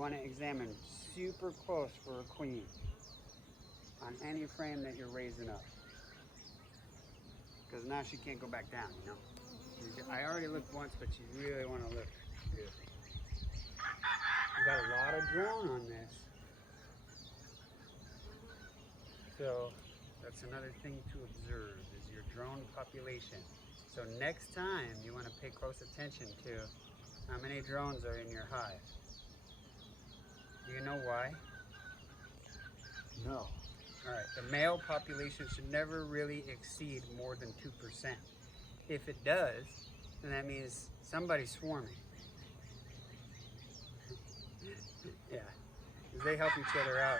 want to examine super close for a queen on any frame that you're raising up. Because now she can't go back down, you know. I already looked once, but you really want to look good. You got a lot of drone on this. So that's another thing to observe is your drone population. So next time you want to pay close attention to how many drones are in your hive. Do you know why? No. Alright, the male population should never really exceed more than 2%. If it does, then that means somebody's swarming. Yeah, because they help each other out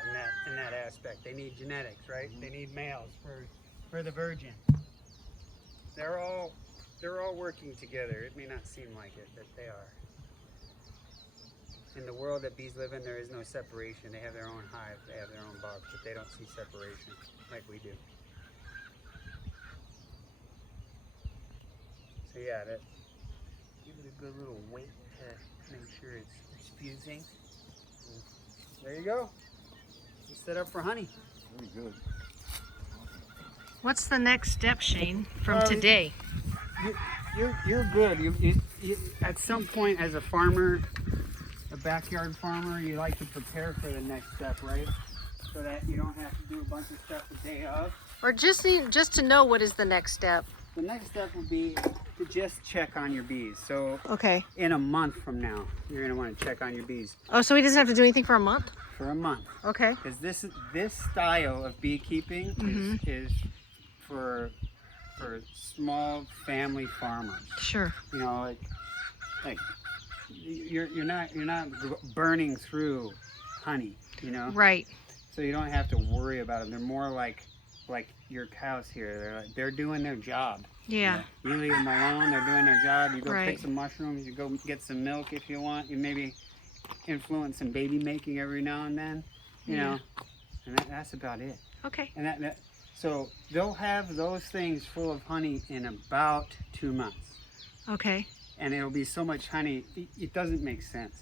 in that aspect. They need genetics, right? They need males for the virgin. They're all working together. It may not seem like it, but they are. In the world that bees live in, there is no separation. They have their own hive, they have their own box, but they don't see separation like we do. So yeah, give it a good little weight to make sure it's fusing. And there you go. You set up for honey. Very good. What's the next step, Shane, from today? You're good. You, at some point as a farmer, a backyard farmer, you like to prepare for the next step, right? So that you don't have to do a bunch of stuff the day of. Or just to know what is the next step. The next step would be to just check on your bees. So Okay. in a month from now, you're going to want to check on your bees Oh, so he doesn't have to do anything for a month? for a month. Okay. Because this style of beekeeping is for small family farmers. Sure. You know, like you're not burning through honey, you know. Right. So you don't have to worry about them. They're more like your cows here. They're doing their job. Yeah. You leave them alone. They're doing their job. You go Right. pick some mushrooms. You go get some milk if you want. You maybe influence some baby making every now and then. You know, and that's about it. Okay. And so they'll have those things full of honey in about 2 months. Okay. And it'll be so much honey, it doesn't make sense.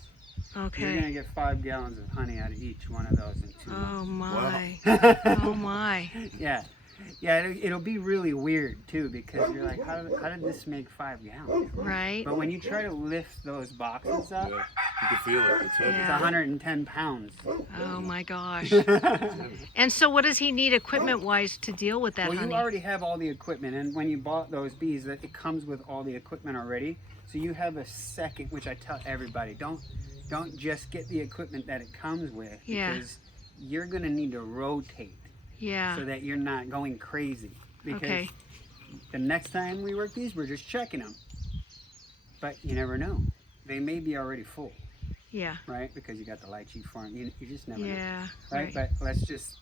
You're Okay. gonna get 5 gallons of honey out of each one of those in 2 Oh months. my. Oh my. Yeah, it'll be really weird too, because you're like, how did this make 5 gallons? Right. But when you try to lift those boxes up, Yeah. You can feel it. It's heavy. it's Yeah. 110 pounds. Oh my gosh. And so what does he need equipment wise to deal with that Well, honey? you already have all the equipment, and when you bought those bees, that it comes with all the equipment already. So you have a second, which I tell everybody, don't just get the equipment that it comes with, Yeah. because you're gonna need to rotate Yeah. so that you're not going crazy. Because Okay. the next time we work these, we're just checking them. But you never know. They may be already full, Yeah. right? Because you got the lychee farm. You just never know. Yeah. Right? But let's just,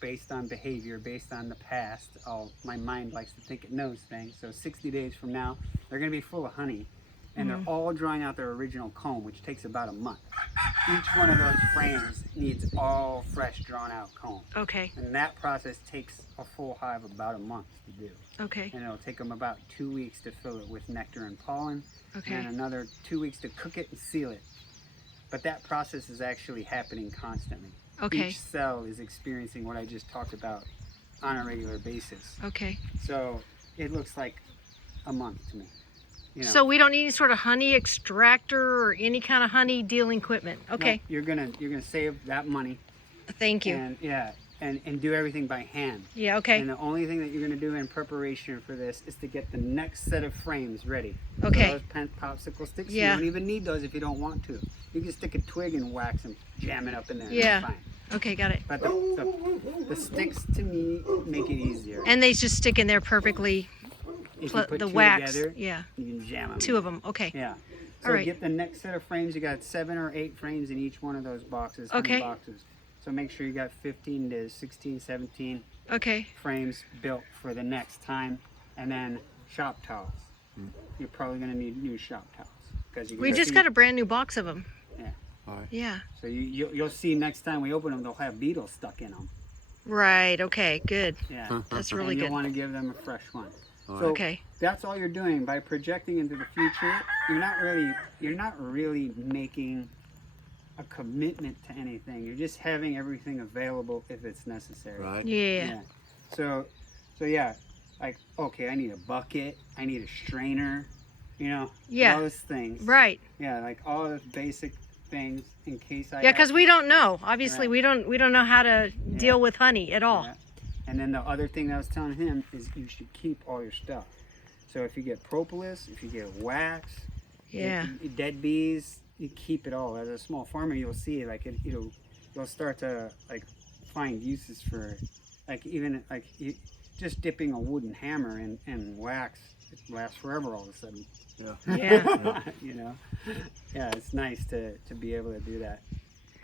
based on behavior, based on the past, my mind likes to think it knows things. So 60 days from now, they're going to be full of honey. And they're all drawing out their original comb, which takes about a month. Each one of those frames needs all fresh, drawn out comb. Okay. And that process takes a full hive about a month to do. Okay. And it'll take them about 2 weeks to fill it with nectar and pollen. Okay. And another 2 weeks to cook it and seal it. But that process is actually happening constantly. Okay. Each cell is experiencing what I just talked about on a regular basis. Okay. So it looks like a month to me. You know, So we don't need any sort of honey extractor or any kind of honey dealing equipment. Okay. no, you're gonna save that money. Thank you. And and do everything by hand. Yeah. Okay. And the only thing that you're gonna do in preparation for this is to get the next set of frames ready. Okay. So those popsicle sticks, Yeah. you don't even need those if you don't want to. You can stick a twig and wax and jam it up in there. and Yeah. it's fine. Okay. Got it. But the sticks to me make it easier. And they just stick in there perfectly. If you put The two wax. together, Yeah. you can jam them. 2 of them. Okay. Yeah. So All right. get the next set of frames. You got 7 or 8 frames in each one of those boxes. honey Okay. Boxes. So make sure you got 15 to 16, 17 Okay. frames built for the next time, and then shop towels. You're probably going to need new shop towels because We just got a brand new box of them. Yeah. All right. Yeah. So you'll see next time we open them, they'll have beetles stuck in them. Right. Okay. Good. Yeah. That's really and you'll good. want to give them a fresh one. All So Okay. that's all you're doing by projecting into the future. You're not really making a a commitment to anything. You're just having everything available if it's necessary. Right. Yeah. So yeah, like, okay, I need a bucket, I need a strainer, you know, Yeah. those things. Right. Yeah, like all the basic things in case I Yeah, because we don't know. Obviously, Right. we don't know how to deal with honey at all. Yeah. And then the other thing that I was telling him is you should keep all your stuff. So if you get propolis, if you get wax, Yeah. dead bees, you keep it all. As a small farmer, you'll see like you'll start to like find uses for, like, even like just dipping a wooden hammer in wax. It lasts forever all of a sudden. Yeah. Yeah. You know, yeah, it's nice to be able to do that.